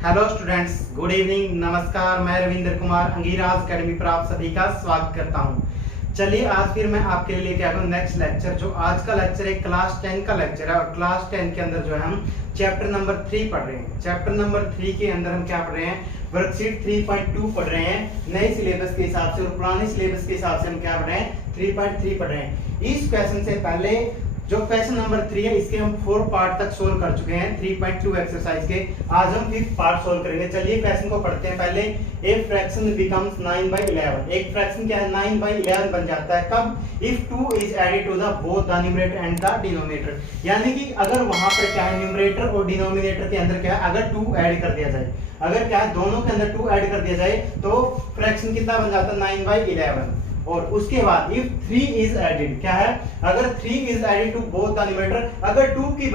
Hello students, good evening, नमस्कार। मैं Ravindra Kumar अंगीराज academy पर आप सभी का स्वागत करता हूं। चलिए आज फिर मैं आपके लिए लेके आया हूं नेक्स्ट लेक्चर। जो आज का लेक्चर है क्लास 10 का लेक्चर है और क्लास 10 के अंदर जो है हम चैप्टर नंबर 3 पढ़ रहे हैं। चैप्टर नंबर 3 के अंदर हम क्या पढ़ रहे हैं? वर्कशीट 3.2 पढ़ रहे हैं। नए सिलेबस के हिसाब से और पुराने सिलेबस के हिसाब से हम क्या पढ़ रहे हैं? 3.3 पढ़ रहे हैं। इस क्वेश्चन से पहले जो क्वेश्चन नंबर 3 है इसके हम 4 पार्ट तक सोल्व कर चुके हैं 3.2 एक्सरसाइज के। आज हम 5th पार्ट सोल्व करेंगे। चलिए क्वेश्चन को पढ़ते हैं। पहले ए फ्रैक्शन बिकम्स 9/11। एक फ्रैक्शन क्या है? 9/11 बन जाता है कब? If 2 is added to the both the numerator and the denominator. यानी कि अगर वहां पर क्या है, न्यूमरेटर और डिनोमिनेटर के अंदर क्या है, अगर 2 ऐड कर दिया जाए, अगर क्या है दोनों के अंदर 2 ऐड कर दिया जाए तो फ्रैक्शन कितना बन जाता है? 9/11। और उसके बाद इफ 3 इज एडेड, क्या है, अगर 3 is added to both the numerator, अगर 2 की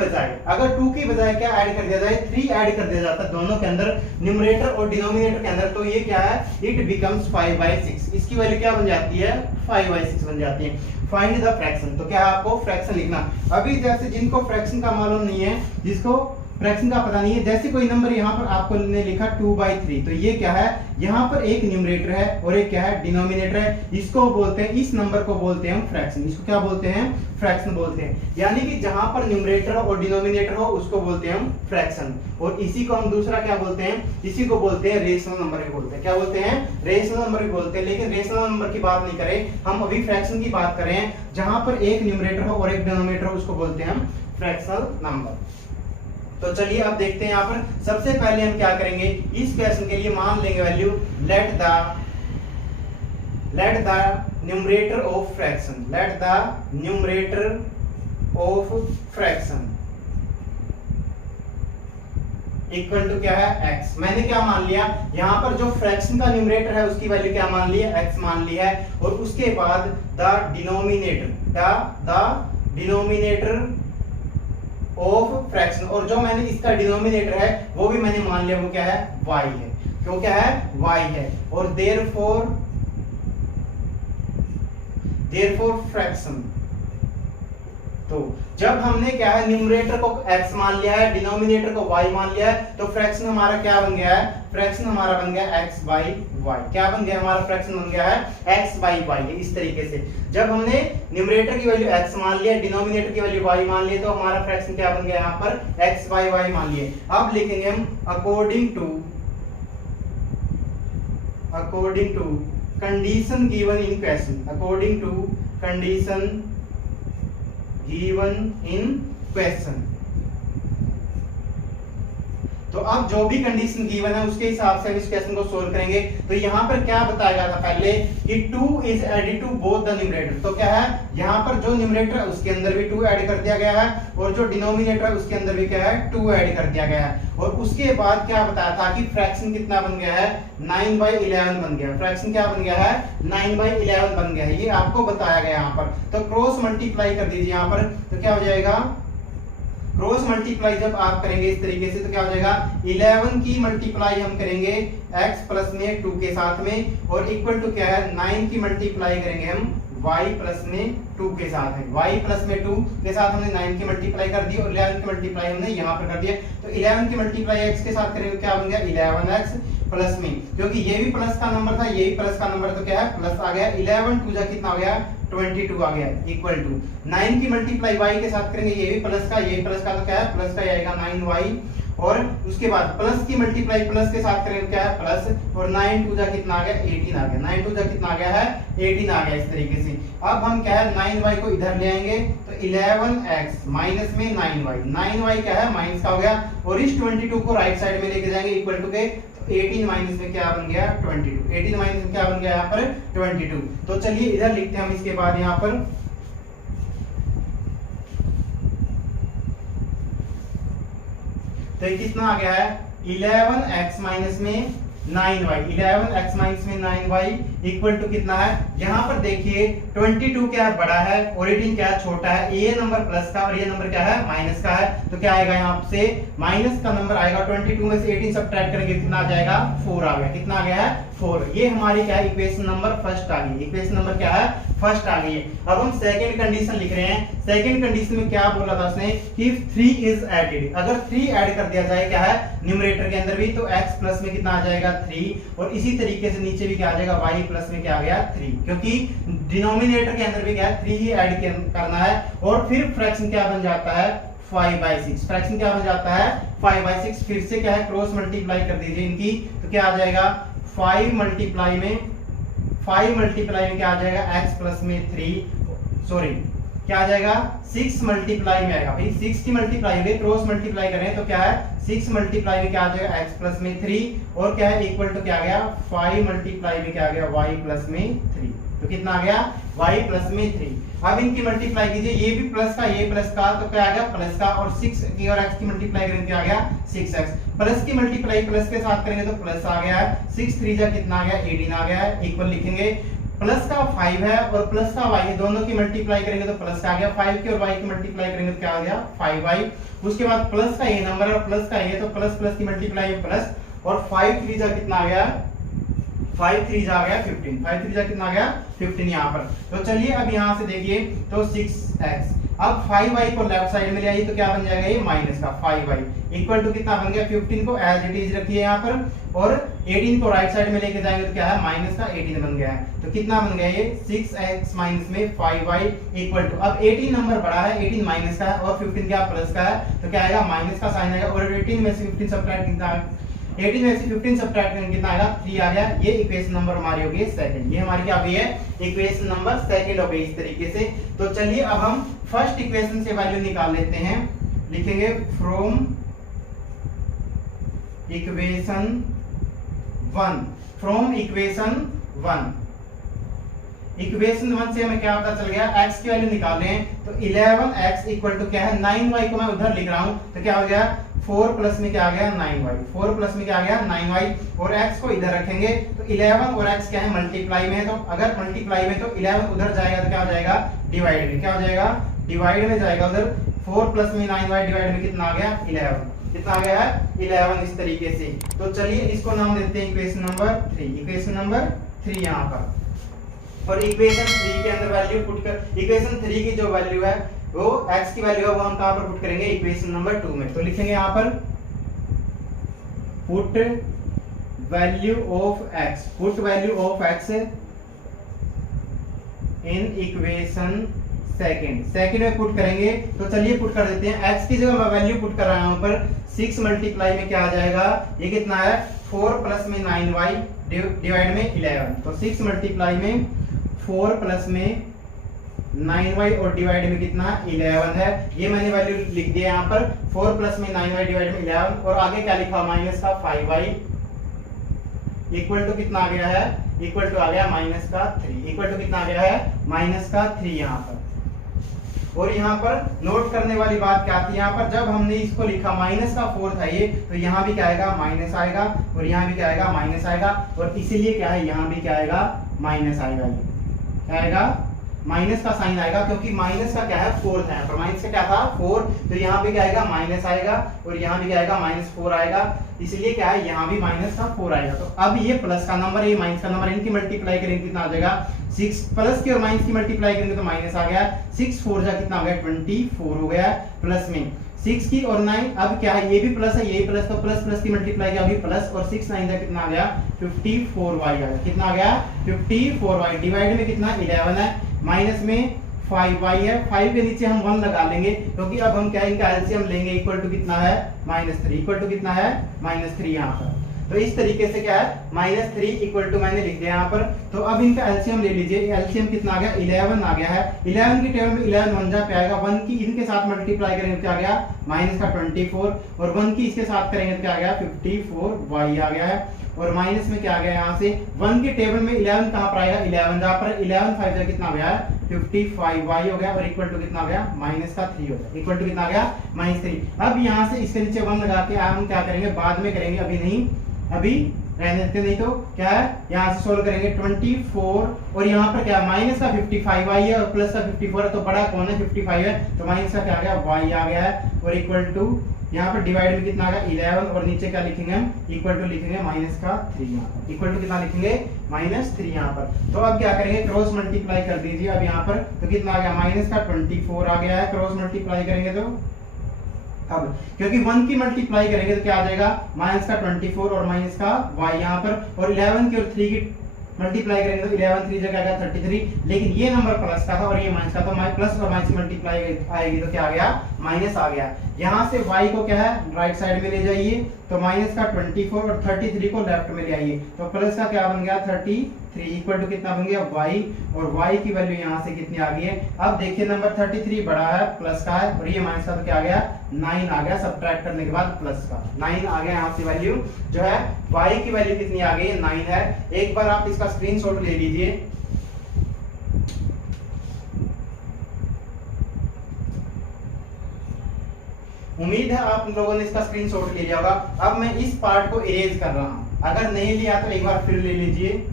बजाय क्या ऐड कर दिया जाए? 3 ऐड कर दिया जाता है दोनों के अंदर, न्यूमरेटर और डिनोमिनेटर के अंदर, तो ये क्या है? It becomes 5/6। इसकी वैल्यू क्या बन जाती है? 5/6 बन जाती है। Find the fraction. तो क्या है आपको फ्रैक्शन लिखना। अभी जैसे जिनको फ्रैक्शन का मालूम नहीं है, जिसको फ्रैक्शन का पता नहीं है, जैसे कोई नंबर यहाँ पर आपको ने लिखा 2/3, तो ये क्या है? यहाँ पर एक न्यूमरेटर है और एक क्या है? डिनोमिनेटर है। इसको बोलते हैं, इस नंबर को बोलते हैं हम फ्रैक्शन। इसको क्या बोलते हैं? फ्रैक्शन बोलते हैं। यानी कि जहां पर न्यूमरेटर और डिनोमिनेटर हो उसको बोलते हैं हम फ्रैक्शन। और इसी को हम दूसरा क्या बोलते हैं? इसी को बोलते हैं रेशनल नंबर भी बोलते हैं। क्या बोलते हैं? रेशनल नंबर भी बोलते हैं। लेकिन रेशनल नंबर की बात नहीं करें, हम अभी फ्रैक्शन की बात करें। जहां पर एक न्यूमरेटर हो और एक डिनोमिनेटर हो उसको बोलते हैं हम फ्रैक्शनल नंबर। तो चलिए अब देखते हैं यहाँ पर। सबसे पहले हम क्या करेंगे, इस क्वेश्चन के लिए मान लेंगे value let the numerator of fraction, let the numerator of fraction equal to क्या है? x। मैंने क्या मान लिया, यहाँ पर जो फ्रैक्शन का न्यूमरेटर है उसकी वैल्यू क्या मान ली है? x मान ली है। और उसके बाद द डिनोमिनेटर ऑफ फ्रैक्शन, और जो मैंने इसका डिनोमिनेटर है वो भी मैंने मान लिया, वो क्या है? y है। क्यों क्या है? y है। और देयरफॉर फ्रैक्शन, तो जब हमने क्या है न्यूमरेटर को x मान लिया है, डिनोमिनेटर को y मान लिया है, तो फ्रैक्शन हमारा क्या बन गया है? फ्रैक्शन हमारा बन गया x/y। क्या बन गया? हमारा फ्रैक्शन बन गया है x/y। इस तरीके से जब हमने न्यूमरेटर की वैल्यू x मान लिया, डिनोमिनेटर की वैल्यू y मान लिया, तो हमारा फ्रैक्शन क्या बन गया? यहाँ पर x/y मान लिए। अब लिखेंगे हम according to condition given in question, according to condition given in question। तो अब जो भी कंडीशन गिवन है उसके हिसाब से हम इस क्वेश्चन को सोल्व करेंगे। तो यहाँ पर क्या बताया गया था पहले कि 2 is added to both the numerator. तो क्या है, यहाँ पर जो न्यूमरेटर है उसके अंदर भी 2 ऐड कर दिया गया है और जो डिनोमिनेटर है उसके अंदर भी क्या है? 2 ऐड कर दिया गया है। और उसके बाद क्या बताया था कि फ्रैक्शन कितना बन गया है? 9/11 बन गया। फ्रैक्शन क्या बन गया है? 9/11 बन गया है। ये आपको बताया गया यहाँ पर। तो क्रॉस मल्टीप्लाई कर दीजिए यहाँ पर, तो क्या हो जाएगा? क्रॉस मल्टीप्लाई जब आप करेंगे इस तरीके से तो क्या हो जाएगा? 11 की मल्टीप्लाई हम करेंगे x प्लस में 2 के साथ में, और इक्वल टू क्या है? 9 की मल्टीप्लाई करेंगे हम y प्लस में 2 के साथ में। y प्लस में 2 के साथ हमने 9 की मल्टीप्लाई कर दी और 11 की मल्टीप्लाई हमने यहाँ पर कर दिया। तो 11 की मल्टीप्लाई x के साथ करेंगे, क्या बन गया? 11x प्लस में, क्योंकि ये भी प्लस का नंबर था, ये भी प्लस का नंबर, तो क्या है? प्लस आ गया। 11 2 जा कितना हो गया? 22 आ गया, इक्वल टू 9 की मल्टीप्लाई y के साथ करेंगे, ये भी प्लस का, ये प्लस का, तो क्या है? प्लस का ही आएगा 9y। और उसके बाद प्लस की मल्टीप्लाई प्लस के साथ करेंगे, क्या है? प्लस। और 9 2 जा कितना आ गया? 18 आ गया। 9 2 जा कितना आ गया है? 18 आ गया। इस तरीके से अब हम क्या है? 9y को इधर ले आएंगे, तो 11x माइनस में 9y, 9y क्या है? माइनस का हो गया। और इस 22 को राइट साइड में लेके जाएंगे इक्वल टू के, 18 माइनस में क्या बन गया? 22। 18 माइनस में क्या बन गया यहाँ पर? 22। तो चलिए इधर लिखते हैं हम इसके बाद यहाँ पर, तो ये कितना आ गया है? 11x माइनस में 9y, 11x माइनस में 9y इक्वल टू कितना है, यहाँ पर देखिए 22 क्या है बड़ा है और 18 क्या है छोटा है। ये नंबर प्लस का और ये नंबर क्या है माइनस का है, तो क्या आएगा यहाँ से माइनस का नंबर आएगा। 22 में से 18 सब्ट्रैक्ट करेंगे कितना आ जाएगा 4 आ गया। कितना आ गया है 4। ये हमारी क्या है इक्वेशन नंबर फर्स्ट आ गई। इक्वेशन नंबर क्या है फर्स्ट आ गई है। अब हम सेकंड कंडीशन लिख रहे हैं। सेकंड कंडीशन में क्या बोला था उसने कि 3 इज एडेड, अगर 3 ऐड कर दिया जाए क्या है न्यूमरेटर के अंदर भी, तो x प्लस में कितना आ जाएगा 3 और इसी तरीके से नीचे भी क्या आ जाएगा y प्लस में क्या आ गया 3, क्योंकि डिनोमिनेटर के अंदर भी क्या है 3 ही ऐड करना है। और फिर फ्रैक्शन क्या बन जाता है 5/6। फ्रैक्शन क्या बन जाता है 5/6। फिर से क्या है क्रॉस मल्टीप्लाई कर दीजिए इनकी, तो क्या आ जाएगा 5 मल्टीप्लाई में क्या आ जाएगा x प्लस में 3 सॉरी क्या आ जाएगा 6 मल्टीप्लाई में आएगा भाई 6 की मल्टीप्लाई में क्रॉस मल्टीप्लाई करें तो क्या है 6 मल्टीप्लाई में क्या आ जाएगा x प्लस में 3 और क्या है इक्वल टू क्या आ गया 5 मल्टीप्लाई में क्या आ गया y प्लस में 3, तो कितना आ गया y प्लस में 3। अब इनकी मल्टीप्लाई कीजिए, ये भी प्लस का ये प्लस का, तो क्या आ गया प्लस का, और 6 की और x की मल्टीप्लाई करेंगे क्या आ गया 6x। प्लस की मल्टीप्लाई प्लस के साथ करेंगे तो प्लस आ गया है 6 3 जा कितना आ गया 18 आ गया है। इक्वल लिखेंगे प्लस का 5 है और प्लस का y, दोनों की मल्टीप्लाई करेंगे तो प्लस का आ गया, 5 की और y की मल्टीप्लाई करेंगे तो क्या आ गया 5y। उसके बाद प्लस का ये नंबर और प्लस का ये, तो प्लस प्लस की मल्टीप्लाई प्लस, और 5 3 जा कितना आ गया 5 3 जा आ गया 15, 5 3 जा कितना आ गया 15 यहाँ पर। तो चलिए अब यहाँ से देखिए तो 6x, अब 5y को लेफ्ट साइड में ले आइए तो क्या बन जाएगा ये माइनस का 5y इक्वल टू कितना बन गया 15 को एज इट इज रखिए यहाँ पर, और 18 को राइट साइड में लेके जाएंगे तो क्या है माइनस का 18 बन गया है। तो कितना बन गया ये 6x माइनस में 5y इक्वल टू, अब 18 नंबर बड़ा है 18 माइनस का है और 15 क्या प्लस का है, तो क्या आएगा माइनस का साइन आएगा, और 18 में से 15 सब्ट्रैक्ट कितना 18 में से 15 सब्ट्रैक्ट करेंगे कितना आएगा 3 आ गया। ये इक्वेशन नंबर हमारी हो गई सेकंड। ये हमारी क्या हो गई है इक्वेशन नंबर सेकंड हो गई इस तरीके से। तो चलिए अब हम फर्स्ट इक्वेशन से वैल्यू निकाल लेते हैं। लिखेंगे from equation 1, from equation 1। Equation 1 से हमें क्या पता चल गया x की वैल्यू निकाल रहे हैं, तो 11x इक्वल टू क्या है 9y को मैं उधर लिख रहा हूं तो क्या हो गया 4 प्लस में क्या आ गया 9y, 4 प्लस में क्या आ गया 9y, और x को इधर रखेंगे तो 11 और x क्या है मल्टीप्लाई में है, तो अगर मल्टीप्लाई में तो 11 उधर जाएगा तो क्या हो जाएगा डिवाइड में, क्या हो जाएगा डिवाइड में जाएगा उधर, 4 प्लस में 9y डिवाइड में कितना आ गया 11, कितना आ गया है 11 इस तरीके से। तो चलिए इसको नाम देते हैं इक्वेशन नंबर 3, इक्वेशन नंबर 3 यहाँ पर। और इक्वेशन 3 के अंदर वैल्यू पुट कर, इक्वेशन 3 की जो वैल्यू है वो x की वैल्यू है वो हम कहां पर पुट करेंगे इक्वेशन नंबर 2 में। तो लिखेंगे यहां पर put value of x, put value of x in equation second में पुट करेंगे। तो चलिए पुट कर देते हैं, x की जगह मैं वैल्यू पुट कर रहा हूं पर 6 मल्टीप्लाई में क्या आ जाएगा ये कितना है 4 प्लस में 9y डिवाइड में 11, तो 6 मल्टीप्लाई में 4 प्लस में 9y और डिवाइड में कितना 11 है। ये मैंने वैल्यू लिख दिया यहाँ पर 4 प्लस में 9y डिवाइड में 11, और आगे क्या लिखा माइनस का 5y इक्वल टू कितना आ गया है इक्वल टू आ गया माइनस का 3, इक्वल टू कितना आ गया है माइनस का 3 यहाँ पर। और यहाँ पर नोट करने वाली बात क्या थी, यहाँ पर जब हमने इसको लिखा माइनस का 4 था ये, तो यहाँ भी क्या आएगा माइनस आएगा और यहाँ भी क्या आएगा माइनस आएगा, और इसीलिए क्या है यहाँ भी क्या आएगा माइनस आएगा, क्या आएगा माइनस का साइन आएगा, क्योंकि माइनस का क्या है 4 था यहाँ पर, माइनस का क्या था 4, तो यहाँ भी क्या आएगा माइनस आएगा और यहाँ भी क्या आएगा -4 आएगा, इसलिए क्या है यहाँ भी माइनस का 4 आएगा। तो अब ये प्लस का नंबर ये माइनस का नंबर, इनकी मल्टीप्लाई करेंगे कितना आ जाएगा 6, प्लस की और माइनस की मल्टीप्लाई करेंगे तो माइनस आ गया, 6 4 जा कितना हो गया 24 हो गया, प्लस में 6 की और 9, अब क्या है ये भी प्लस है ये भी प्लस, तो प्लस प्लस की मल्टीप्लाई किया अभी प्लस, और 6 9 जा कितना आ गया 54y आ गया, कितना आ गया 54y, डिवाइड में कितना 11 है, माइनस में 5y है, 5 के नीचे हम 1 लगा लेंगे क्योंकि अब हम क्या इनका एलसीएम लेंगे, इक्वल टू कितना है -3, इक्वल टू कितना है -3 यहाँ पर। तो इस तरीके से क्या है -3 इक्वल टू मैंने लिख दिया यहाँ पर। तो अब इनका एलसीएम ले लीजिए, एलसीएम कितना आ गया 11 आ गया है, 11 की टेबल में 11 1 जा पे आएगा, 1 की इनके साथ मल्टीप्लाई करेंगे क्या आ गया माइनस का 24, और 1 की इसके साथ करेंगे क्या आ गया 54y आ गया है, और माइनस में क्या आ गया यहाँ से 1 के टेबल में 11 कहाँ पर आएगा 11 जहाँ पर 11 5 जा कितना आ गया 55y हो गया, और इक्वल टू कितना आ गया -3 हो गया, इक्वल टू कितना आ गया -3। अब यहाँ से इसके नीचे 1 लगा के हम क्या करेंगे बाद में करेंगे, अभी नहीं, अभी रहने देते, नहीं तो क्या है यहाँ से सोल्व करेंगे 24 और यहाँ पर क्या माइनस का 55 आई है और प्लस का 54 है, तो बड़ा कौन है 55 है, तो माइनस का क्या आ गया y आ गया है और इक्वल टू यहाँ पर डिवाइड में कितना आ गया 11 और नीचे क्या लिखेंगे हम इक्वल टू लिखेंगे माइनस का 3 यहाँ पर, इक्वल टू कितना लिखेंगे -3 यहाँ पर। तो अब क्या करेंगे क्रॉस मल्टीप्लाई कर दीजिए अब यहाँ पर, तो कितना आ गया माइनस का 24 आ गया है, क्रॉस मल्टीप्लाई करेंगे तो अब क्योंकि 1 की मल्टीप्लाई करेंगे तो क्या आ जाएगा माइनस का 24 और माइनस का y यहाँ पर, और 11 की और 3 की मल्टीप्लाई करेंगे तो 11 3 जगह आ गया 33, लेकिन ये नंबर प्लस का था और ये माइनस का, तो प्लस और माइनस की मल्टीप्लाई आएगी तो क्या आ गया माइनस आ गया। यहाँ से y को क्या है राइट साइड में ले जाइए, तो माइनस का 24 और 33 को लेफ्ट में ले आइए, तो प्लस का क्या बन गया 33 इक्वल टू कितना बन गया y, और y की वैल्यू यहाँ से कितनी आ गई है। अब देखिए नंबर 33 बड़ा है प्लस का है और ये माइनस का, तो क्या आ गया 9 आ गया, सब्ट्रैक्ट करने के बाद प्लस का 9 आ गया। यहाँ से वैल्यू जो है y की वैल्यू कितनी आ गई है 9 है। एक बार आप इसका स्क्रीनशॉट ले लीजिए, उम्मीद है आप लोगों ने इसका स्क्रीनशॉट ले लिया होगा। अब मैं इस पार्ट को इरेज कर रहा हूं, अगर नहीं लिया तो एक बार फिर ले लीजिए।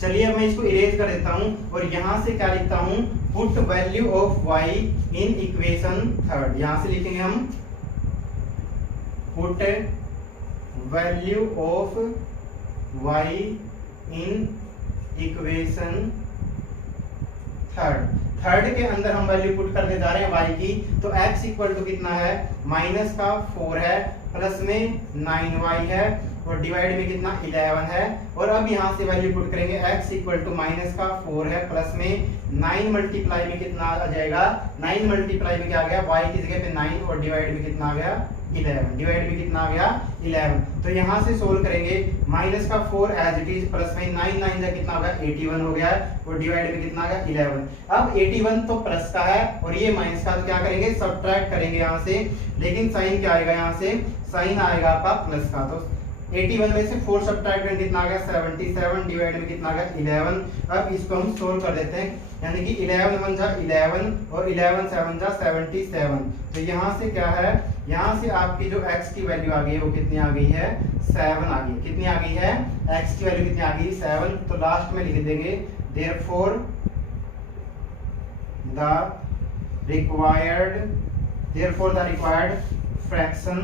चलिए अब मैं इसको इरेज कर देता हूं और यहां से क्या लिखता हूं put value of y in equation third, यहां से लिखेंगे हम put value of y in equation third के अंदर हम वैल्यू पुट करने जा रहे हैं y की, तो x इक्वल टू कितना है माइनस का 4 है, प्लस में 9y है और डिवाइड में कितना 11 है, और अब यहाँ से वैल्यू पुट करेंगे x इक्वल टू माइनस का 4 है, प्लस में 9 मल्टीप्लाई में कितना आ जाएगा 9 मल्टीप्लाई में क्या आ गया y की जगह पे 9 और डिवाइड में कितना आ गया 11, डिवाइड में कितना आ गया 11। तो यहाँ से सोल्व करेंगे माइनस का 4 एज इट इज, प्लस में 9 9 जा कितना होगा 81 हो गया है और डिवाइड में कितना आ गया 11। अब 81 तो प्लस का है और ये माइनस का, तो क्या करेंगे सब्ट्रैक्ट करेंगे यहाँ से, लेकिन साइन क्या आएगा यहाँ से साइन आएगा आपका प्लस का, तो 81 में से 4 सब्ट्रैक्ट करेंगे कितना आ गया 77, डिवाइड में कितना आ गया 11। अब इसको हम सोल्व कर देते हैं, यानी कि 11 1 जा 11 और 11 7 जा 77। तो यहाँ से क्या है, यहाँ से आपकी जो x की वैल्यू आ गई है वो कितनी आ गई है 7 आ गई, कितनी आ गई है x की वैल्यू कितनी आ गई 7। तो लास्ट में लिख देंगे therefore the required fraction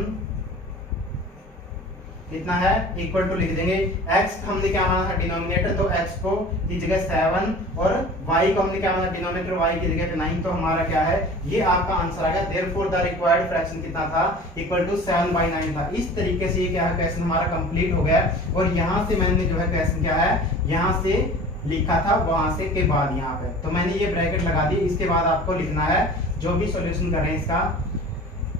कितना है इक्वल टू लिख देंगे x हमने क्या माना था डिनोमिनेटर, तो x को की जगह 7 और y को हमने क्या माना डिनोमिनेटर y की जगह पे 9, तो हमारा क्या है ये आपका आंसर आ गया। therefore the required fraction कितना था इक्वल टू 7/9 था। इस तरीके से ये क्या है क्वेश्चन हमारा कंप्लीट हो गया और यहाँ से मैंने जो है क्वेश्चन क्या है यहाँ से लिखा था वहां से के बाद यहाँ पे, तो मैंने ये ब्रैकेट लगा दी, इसके बाद आपको लिखना है जो भी सॉल्यूशन कर रहे हैं इसका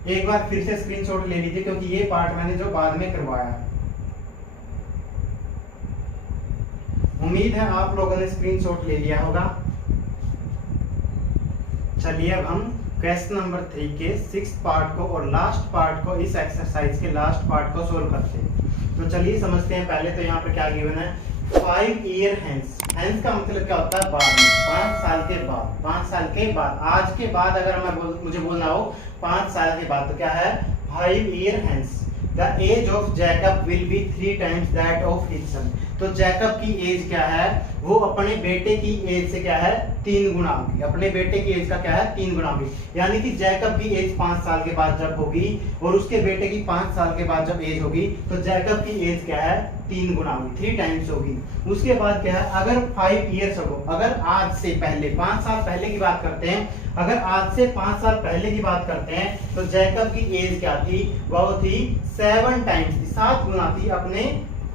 एक बार फिर से स्क्रीनशॉट ले लीजिए, क्योंकि ये पार्ट मैंने जो बाद में करवाया। उम्मीद है आप लोगों ने स्क्रीनशॉट ले लिया होगा। चलिए अब हम क्वेश्चन नंबर 3 के 6th पार्ट को और लास्ट पार्ट को, इस एक्सरसाइज के लास्ट पार्ट को सोल्व करते हैं। तो चलिए समझते हैं। पहले तो यहाँ पर क्या गिवन है 5 ईयर हेंस, हेंस का मतलब क्या होता है बाद में, 5 साल के बाद, 5 साल के बाद, आज के बाद अगर मुझे बोलना हो 5 साल के बाद, तो क्या है 5 year hence the age of Jacob will be 3 times that of his son. तो जैकब की एज क्या है वो अपने बेटे की एज से क्या है 3 गुना होगी, अपने बेटे की एज का क्या है 3 गुना होगी, यानी कि जैकब की एज 5 साल के बाद जब होगी और उसके बेटे की 5 साल के बाद जब एज होगी तो जैकब की एज क्या है 3 गुना होगी, 3 टाइम्स होगी। उसके बाद क्या है अगर 5 ईयर्स अगो, अगर आज से पहले 5 साल पहले की बात करते हैं, अगर आज से 5 साल पहले की बात करते हैं तो जैकब की एज क्या थी वो थी 7 टाइम्स, 7 गुना थी अपने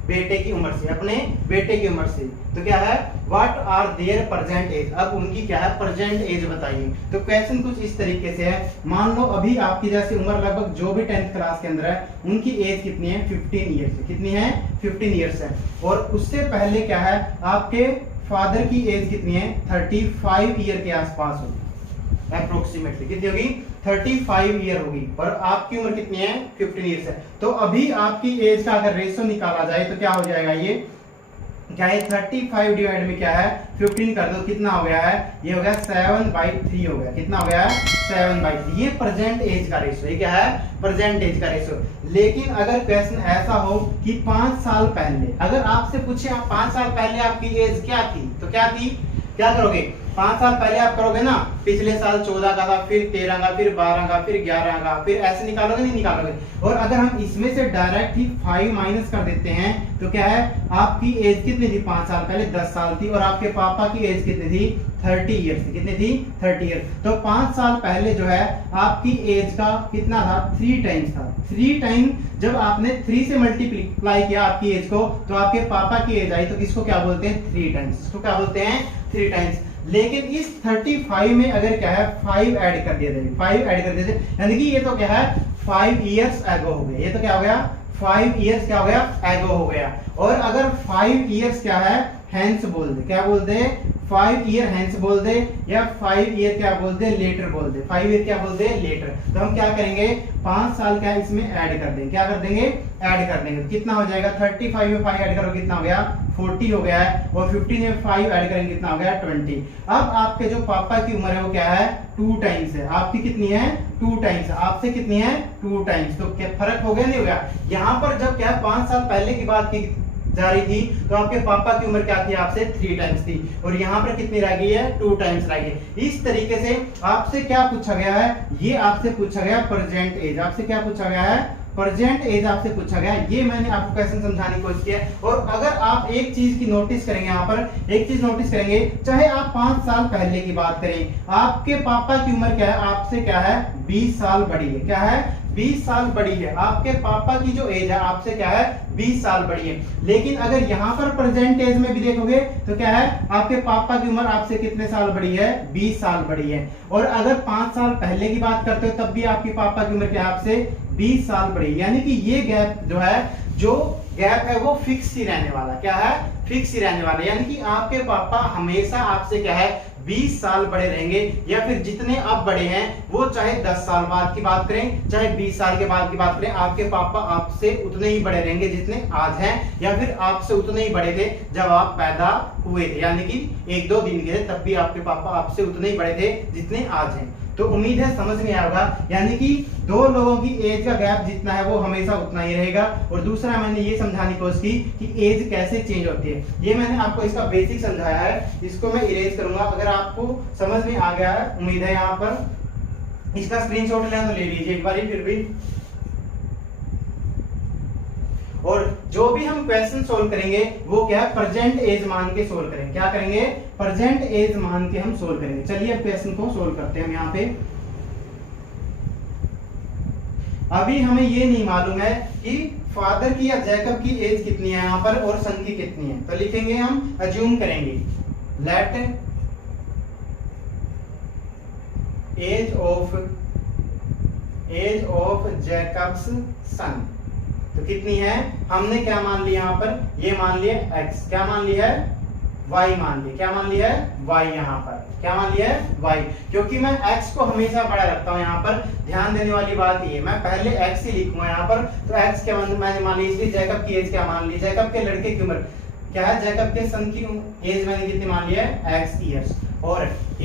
बेटे की उम्र से, अपने बेटे की उम्र से। तो क्या है what are their present age, अब उनकी क्या है प्रेजेंट एज बताइए। तो क्वेश्चन कुछ इस तरीके से है, मान लो अभी आपकी जैसे उम्र लगभग जो भी 10th क्लास के अंदर है उनकी एज कितनी है 15 ईयर्स है, कितनी है 15 ईयर्स है, और उससे पहले क्या है आपके फादर की एज कितनी है 35 ईयर के आसपास होगी, अप्रोक्सीमेटली कितनी होगी 35 ईयर होगी, और आपकी उम्र कितनी है 15 ईयर्स है। तो अभी आपकी एज का अगर रेशियो निकाला जाए तो क्या हो जाएगा ये क्या है 35 डिवाइड में क्या है 15 कर दो, कितना हो गया है, ये हो गया 7/3 हो गया, कितना हो गया 7/3। ये प्रेजेंट एज का रेशो, ये क्या है प्रेजेंट एज का रेशो। लेकिन अगर क्वेश्चन ऐसा हो कि 5 साल पहले, अगर आपसे पूछे आप 5 साल पहले आपकी एज क्या थी, तो क्या थी, क्या करोगे, 5 साल पहले आप करोगे ना, पिछले साल 14 का था, फिर 13 का, फिर 12 का, फिर 11 का, फिर ऐसे निकालोगे, नहीं निकालोगे। और अगर हम इसमें से डायरेक्ट ही 5 माइनस कर देते हैं तो क्या है, आपकी एज कितनी थी 5 साल पहले, 10 साल थी, और आपके पापा की एज कितनी थी 30 ईयर्स थी, कितनी थी 30 ईयर्स। तो 5 साल पहले जो है आपकी एज का कितना था 3 टाइम्स था। 3 टाइम जब आपने 3 से मल्टीप्लाई किया आपकी एज को, तो आपके पापा की एज आई, तो इसको क्या बोलते हैं 3 टाइम्स, इसको क्या बोलते हैं 3 टाइम्स। लेकिन इस 35 में अगर क्या है 5 ऐड कर दिया जाए, 5 ऐड कर दिया जाए, यानी कि ये तो क्या है 5 इयर्स एगो हो गया, ये तो क्या हो गया 5 इयर्स क्या हो गया एगो हो गया। और अगर 5 इयर्स क्या है हेंस बोल दे, क्या बोल दे 5 ईयर हेंस बोल दे, या 5 ईयर क्या बोल दे लेटर बोल दे, 5 ईयर क्या बोल दे लेटर। तो हम क्या करेंगे 5 साल क्या इसमें ऐड कर देंगे, क्या कर देंगे ऐड कर देंगे, कितना हो जाएगा 35 में 5 ऐड करो कितना हो गया 40 हो गया है, और 15 में 5 ऐड करेंगे कितना हो गया 20। अब आपके जो पापा की उम्र है वो क्या है 2 टाइम्स है, आपकी कितनी है 2 टाइम्स, आपसे कितनी है 2 टाइम्स। तो क्या फर्क हो गया नहीं हो गया। यहाँ पर जब क्या 5 साल पहले की बात की जा रही थी तो आपके पापा की उम्र क्या थी आपसे 3 टाइम्स थी, और यहाँ पर कितनी रह गई है 2 टाइम्स रह गई। इस तरीके से आपसे क्या पूछा गया है, ये आपसे पूछा गया प्रेजेंट एज, आपसे क्या पूछा गया है प्रेजेंट एज आपसे पूछा गया। ये मैंने आपको क्वेश्चन समझाने की कोशिश किया है। और अगर आप एक चीज की नोटिस करेंगे, यहाँ पर एक चीज नोटिस करेंगे, चाहे आप 5 साल पहले की बात करें, आपके पापा की उम्र क्या है आपसे क्या है 20 साल बड़ी है, क्या है 20 साल बड़ी है। आपके पापा की जो एज है आपसे क्या है 20 साल बड़ी है। लेकिन अगर यहाँ पर प्रेजेंट एज में भी देखोगे तो क्या है आपके पापा की उम्र आपसे कितने साल बड़ी है 20 साल बड़ी है। और अगर 5 साल पहले की बात करते हो तब भी आपके पापा की उम्र क्या है आपसे 20 साल बड़ी है। यानी कि ये गैप जो गैप है वो फिक्स ही रहने वाला, क्या है फिक्स ही रहने वाला। यानी कि आपके पापा हमेशा आपसे क्या है 20 साल बड़े रहेंगे, या फिर जितने अब बड़े हैं वो चाहे 10 साल बाद की बात करें चाहे 20 साल के बाद की बात करें, आपके पापा आपसे उतने ही बड़े रहेंगे जितने आज हैं, या फिर आपसे उतने ही बड़े थे जब आप पैदा हुए थे। यानी कि 1-2 दिन के थे तब भी आपके पापा आपसे उतने ही बड़े थे जितने आज हैं। तो उम्मीद है समझ में आया होगा। यानी कि 2 लोगों की एज का गैप जितना है वो हमेशा उतना ही रहेगा। और दूसरा मैंने ये समझाने की कोशिश की कि एज कैसे चेंज होती है, ये मैंने आपको इसका बेसिक समझाया है। इसको मैं इरेज करूंगा, अगर आपको समझ में आ गया है उम्मीद है। यहाँ पर इसका स्क्रीनशॉट लेना तो ले लीजिए एक बार फिर भी। और जो भी हम क्वेश्चन सोल्व करेंगे वो क्या है प्रेजेंट एज मान के सोल्व करेंगे, क्या करेंगे प्रेजेंट एज मान के हम सोल्व करेंगे। चलिए अब क्वेश्चन को सोल्व करते हैं हम यहाँ पे। अभी हमें ये नहीं मालूम है कि फादर की या जैकब की एज कितनी है यहाँ पर और सन की कितनी है, तो लिखेंगे हम अज्यूम करेंगे late as of Jacob's son, तो कितनी है हमने क्या मान लिया यहाँ पर, ये मान लिया x, क्या मान लिया है y मान लिया, क्या मान लिया है y, यहाँ पर क्या मान लिया है y। क्योंकि मैं x को हमेशा बड़ा रखता हूँ, यहाँ पर ध्यान देने वाली बात ये मैं पहले x ही लिखूंगा यहाँ पर। तो x क्या मैंने मान लिया, इसलिए जैकब की एज क्या मान ली, जैकब के लड़के की उम्र क्या है, जैकब के सन की एज मैंने कितनी मान लिया है x ईयर्स, और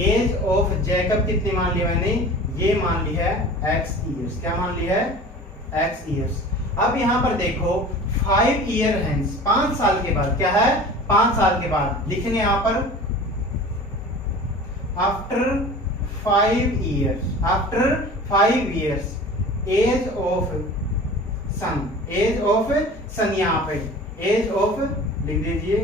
एज ऑफ जैकब कितनी मान लिया मैंने, ये मान ली है x ईयर्स, क्या मान ली है x ईयर्स। अब यहाँ पर देखो 5 ईयर हेंस, 5 साल के बाद क्या है 5 साल के बाद लिखेंगे यहाँ पर आफ्टर 5 इयर्स एज ऑफ सन, यहाँ पे एज ऑफ लिख दीजिए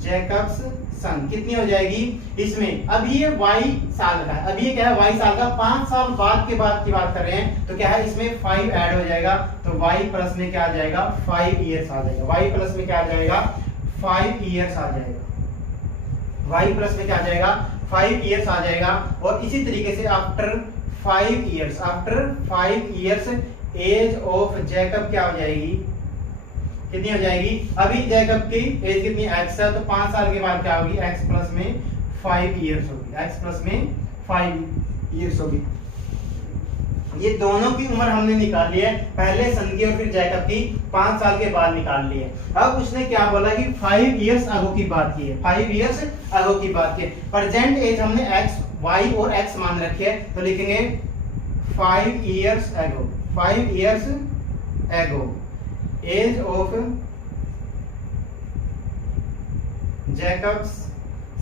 जैकब्स सन कितनी हो जाएगी इसमें। अब ये y साल का है, अब ये क्या है y साल का, 5 साल बाद के बाद की बात कर रहे हैं, तो क्या है इसमें 5 ऐड हो जाएगा, तो y प्लस में क्या आ जाएगा 5 इयर्स आ जाएगा, y प्लस में क्या आ जाएगा 5 इयर्स आ जाएगा, y प्लस में क्या आ जाएगा 5 इयर्स आ जाएगा। और इसी तरीके से after 5 years age of Jacob क्या हो जाएगी, कितनी हो जाएगी। अभी जैकब की एज कितनी x है, तो 5 साल के बाद क्या होगी x प्लस में 5 इयर्स होगी, x प्लस में 5 इयर्स होगी। ये दोनों की उम्र हमने निकाल ली है, पहले सन की और फिर जैकब की 5 साल के बाद निकाल ली है। अब उसने क्या बोला कि 5 इयर्स अगो की बात की है, 5 इयर्स अगो की बात की है। प्रेजेंट एज हमने x y और x मान रखी है, तो लिखेंगे 5 years ago, 5 years ago age of Jacob's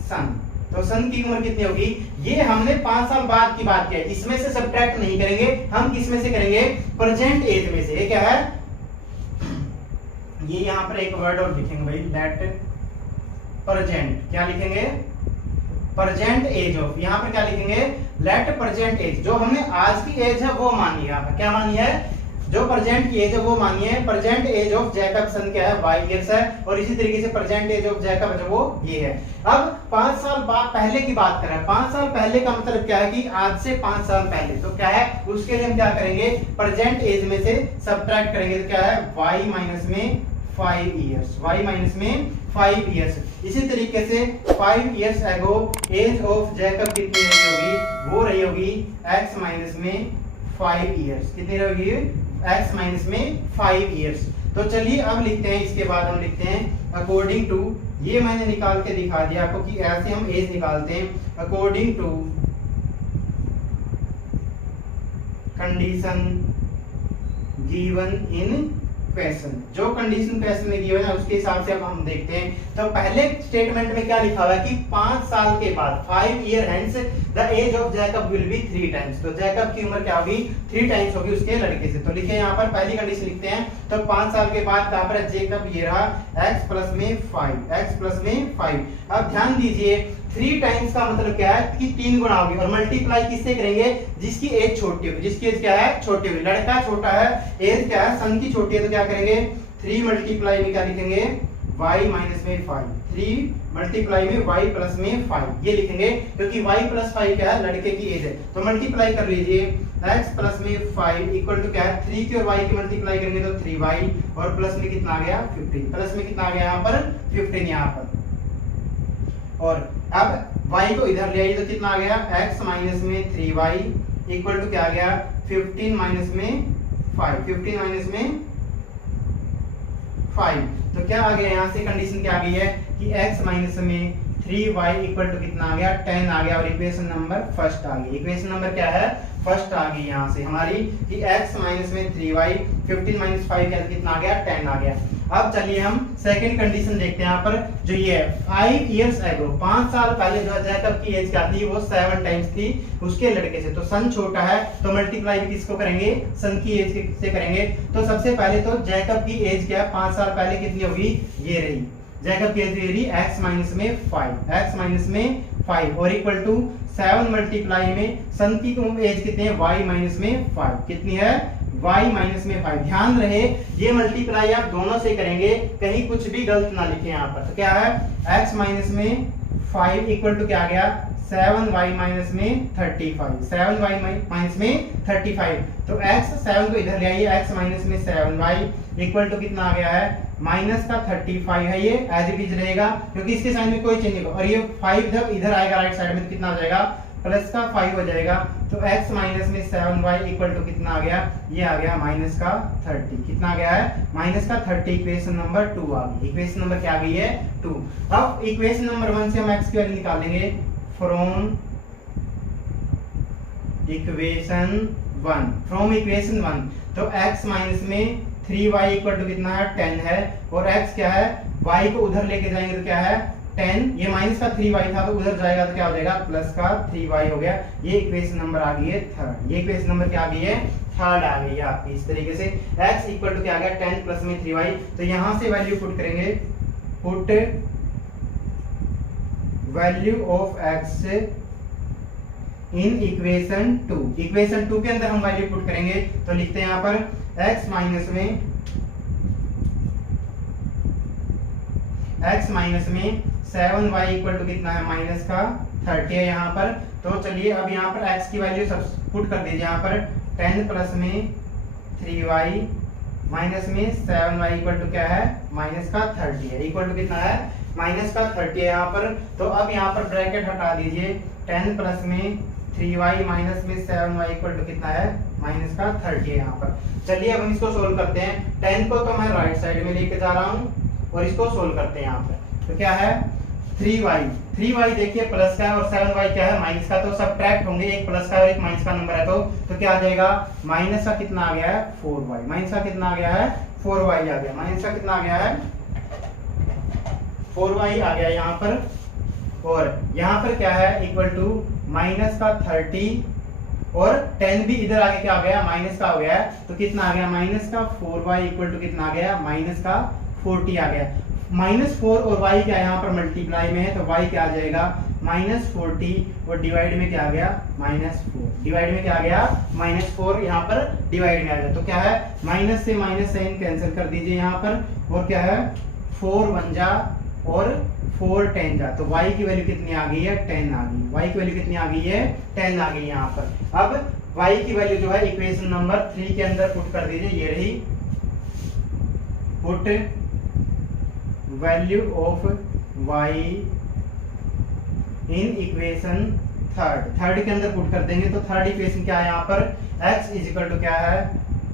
son. तो सन की उम्र कितनी होगी, ये हमने 5 साल बाद की बात की है, इसमें से सब्ट्रैक्ट नहीं करेंगे हम, किस में से करेंगे, प्रेजेंट एज में से। ये क्या है, ये यहां पर एक वर्ड और लिखेंगे भाई, लेट प्रेजेंट, क्या लिखेंगे, प्रेजेंट एज ऑफ, यहां पर क्या लिखेंगे, लेट प्रेजेंट एज, जो हमने आज की एज है वो मानी है, क्या मानी है, जो प्रेजेंट की एज है वो मानिए। प्रेजेंट एज ऑफ जैकब सन क्या है, 22 इयर्स है, और इसी तरीके से प्रेजेंट एज ऑफ जैकब जो वो ये है। अब 5 साल बाद पहले की बात करें, 5 साल पहले का मतलब क्या है कि आज से 5 साल पहले, तो क्या है, उसके लिए हम क्या करेंगे, प्रेजेंट एज में से सब्ट्रैक्ट करेंगे, तो क्या है, y माइनस में 5 इयर्स, y माइनस में 5 इयर्स। इसी तरीके से 5 years ago age of Jacob कितनी रही होगी, वो रही होगी x माइनस में 5 इयर्स, कितनी रहेगी, x माइनस में 5 इयर्स। तो चलिए अब लिखते हैं, इसके बाद हम लिखते हैं अकॉर्डिंग टू, ये मैंने निकाल के दिखा दिया आपको कि ऐसे हम एज निकालते हैं, according to condition given in question, जो कंडीशन क्वेश्चन में गिवन है उसके हिसाब से अब हम देखते हैं। तो पहले स्टेटमेंट में क्या लिखा हुआ है कि 5 साल के बाद, 5 year hence the age of Jacob will be 3 times, तो जैकब की उम्र क्या होगी, 3 टाइम्स होगी उसके लड़के से। तो लिखे यहाँ पर पहली कंडीशन लिखते हैं, तो 5 साल के बाद कहां पर जैकब, ये रहा x प्लस में 5, x प्लस में 5। अब ध्यान दीजिए 3 टाइम्स का मतलब क्या है कि 3 गुना होगी, और मल्टीप्लाई किससे करेंगे, जिसकी एज छोटी होगी, जिसकी एज क्या है, छोटी होगी, लड़का छोटा है, एज क्या है, सन की छोटी है, तो क्या करेंगे, 3 मल्टीप्लाई में क्या लिखेंगे, y माइनस में 5, 3 मल्टीप्लाई में y प्लस में 5, ये लिखेंगे, क्योंकि y प्लस 5 क्या है, लड़के की एज है। तो मल्टीप्लाई कर लीजिए, x प्लस में 5 इक्वल टू क्या है, 3 की और y की मल्टीप्लाई करेंगे तो 3y, और प्लस में कितना आ गया, 15, प्लस में कितना आ गया यहाँ पर, 15 यहाँ पर। और अब y को इधर ले आइए तो कितना आ गया, x माइनस में 3y इक्वल टू क्या आ गया, 15 माइनस में 5, 15 माइनस में 5। तो क्या आ गया, यहाँ से कंडीशन क्या आ गई है कि x माइनस में 3y इक्वल टू कितना आ गया, 10 आ गया, और इक्वेशन नंबर फर्स्ट आ गई। इक्वेशन नंबर क्या है, फर्स्ट आ गई यहाँ से हमारी कि x माइनस में 3y, 15 माइनस 5 कितना आ गया, 10 आ गया। अब चलिए हम सेकंड कंडीशन देखते हैं, यहाँ पर जो ये है 5 इयर्स अगो, 5 साल पहले जो जैकब की एज क्या थी, वो 7 टाइम्स थी उसके लड़के से। तो सन छोटा है तो मल्टीप्लाई भी किसको करेंगे, सन की एज से करेंगे। तो सबसे पहले तो जैकब की एज क्या है, 5 साल पहले कितनी होगी, ये रही जैकब की एज, ये रही x माइनस में 5, x माइनस में 5, और इक्वल टू 7 मल्टीप्लाई में सन की एज कितनी है, y माइनस में 5, कितनी है, y माइनस में 5। ध्यान रहे ये मल्टीप्लाई आप दोनों से करेंगे, कहीं कुछ भी गलत ना लिखें यहाँ पर। तो क्या है, x माइनस में 5 इक्वल टू क्या आ गया, 7y माइनस में 35, 7y माइनस में 35। तो x 7 को इधर ले आइए, x माइनस में 7y इक्वल टू कितना आ गया है, माइनस का 35 है, ये एज इट इज रहेगा क्योंकि इसके साइन में कोई चेंज नहीं होगा। और ये 5 जब इधर आएगा राइट साइड में तो कितना हो जाएगा, प्लस का 5 हो जाएगा। तो x माइनस में 7y इक्वल टू कितना आ गया, ये आ गया माइनस का 30, कितना आ गया है, माइनस का 30। इक्वेशन नंबर 2 आ गई, इक्वेशन नंबर क्या आ गई है, 2। अब इक्वेशन नंबर 1 से हम x की वैल्यू निकालेंगे फ्रॉम इक्वेशन 1, फ्रॉम इक्वेशन 1। तो x माइनस में 3y इक्वल टू कितना है, 10 है, और x क्या है, y को उधर लेके जाएंगे तो क्या है 10, ये माइनस का 3y था तो उधर जाएगा तो क्या हो जाएगा, प्लस का 3y हो गया। ये इक्वेशन नंबर आ गई है थर्ड, ये इक्वेशन नंबर क्या आ गई है, थर्ड आ गई है आपकी। इस तरीके से x इक्वल टू क्या आ गया, 10 प्लस में 3y। तो यहां से वैल्यू पुट करेंगे, put value of x in equation 2। Equation 2 के अंदर हम वैल्यू पुट करेंगे तो लिखते हैं यहाँ पर x माइनस में 7y इक्वल टू कितना है, माइनस का 30 है यहाँ पर। तो चलिए अब यहाँ पर x की वैल्यू सब पुट कर दीजिए, यहाँ पर 10 प्लस में 3y माइनस में 7y इक्वल टू क्या है, माइनस का 30 है, इक्वल टू कितना है, माइनस का 30 है यहाँ पर। तो अब यहाँ पर ब्रैकेट हटा दीजिए, 10 प्लस में 3y माइनस में 7y इक्वल टू कितना है माइनस का 30 है यहाँ पर। चलिए अब हम इसको सोल्व करते हैं। 10 को तो मैं राइट साइड में लेके जा रहा हूँ और इसको सोल्व करते हैं यहाँ पर। तो क्या है 3y देखिए प्लस का है और 7y क्या है माइनस का, तो सब्ट्रैक्ट होंगे, एक प्लस का और एक माइनस का नंबर है तो क्या आ जाएगा माइनस का कितना आ गया है 4y, माइनस का कितना आ गया है 4y आ गया, माइनस का कितना आ गया है 4y आ गया यहाँ पर। और यहाँ पर क्या है इक्वल टू माइनस का 30 और 10 भी इधर आगे क्या आ गया माइनस का हो गया है, तो कितना आ गया माइनस का 4y इक्वल टू कितना आ गया माइनस का 40 आ गया। -4 और y क्या यहाँ पर मल्टीप्लाई में है तो y क्या आ जाएगा -40 और डिवाइड में क्या आ गया -4, डिवाइड में क्या आ गया -4 यहाँ पर डिवाइड में आ गया। तो क्या है माइनस से माइनस साइन कैंसिल कर दीजिए यहाँ पर और क्या है 4 1 जा और 4 10 जा, तो y की वैल्यू कितनी आ गई है 10 आ गई, y की वैल्यू कितनी आ गई है 10 आ गई यहाँ पर। अब y की वैल्यू जो है इक्वेशन नंबर 3 के अंदर पुट कर दीजिए, ये रही put value of y in equation third के अंदर पुट कर देंगे। तो थर्ड इक्वेशन क्या है यहाँ पर x इज इक्वल टू क्या है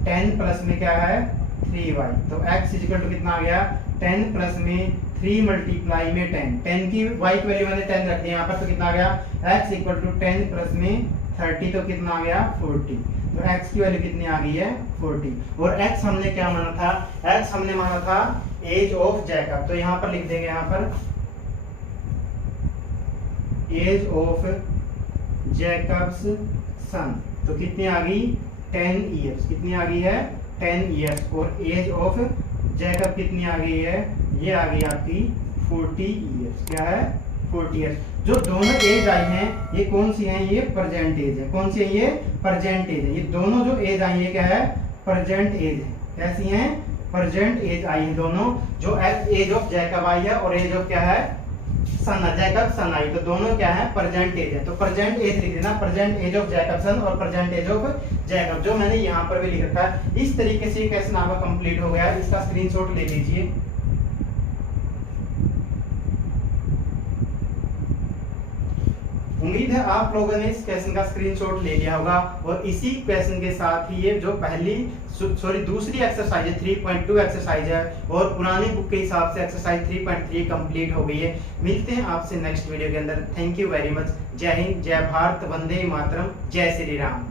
10 प्लस में क्या है 3y, तो x इज इक्वल टू कितना आ गया 10 प्लस में 3 मल्टीप्लाई में 10 की y की वैल्यू मैंने 10 रख दी यहाँ पर, तो कितना आ गया x इक्वल टू 10 प्लस में 30 तो कितना आ गया 40, तो x की वैल्यू कितनी आ गई है 40। और x हमने क्या माना था, x हमने माना था एज ऑफ जैकब, तो यहाँ पर लिख देंगे यहाँ पर एज ऑफ जैकब्स सन, तो कितनी आ गई 10 इयर्स, कितनी आ गई है 10 इयर्स। और एज ऑफ जैकब कितनी आ गई है, ये आ गई आपकी 40 इयर्स, क्या है 40 इयर्स। जो दोनों एज आई हैं ये कौन सी हैं, ये प्रेजेंट एज है, कौन सी है ये प्रेजेंट एज है। ये दोनों जो एज आई है क्या है प्रेजेंट एज है, कैसी हैं प्रेजेंट एज आई है दोनों, जो एज ऑफ जैकब आई है और एज ऑफ क्या है सन जैकब सन आई, तो दोनों क्या है प्रेजेंट एज है। तो प्रेजेंट एज लिख देना, प्रेजेंट एज ऑफ जैकब सन और प्रेजेंट एज ऑफ जैकब, जो मैंने यहाँ पर भी लिख रखा है। इस तरीके से क्वेश्चन आपका कंप्लीट हो गया है, इसका स्क्रीनशॉट ले लीजिए। उम्मीद है आप लोगों ने इस क्वेश्चन का स्क्रीनशॉट ले लिया होगा और इसी क्वेश्चन के साथ ही ये जो दूसरी एक्सरसाइज है 3.2 एक्सरसाइज है और पुरानी बुक के हिसाब से एक्सरसाइज 3.3 कंप्लीट हो गई है। मिलते हैं आपसे नेक्स्ट वीडियो के अंदर। Thank you very much. जय हिंद, जय भारत, वंदे मातरम, जय श्री राम।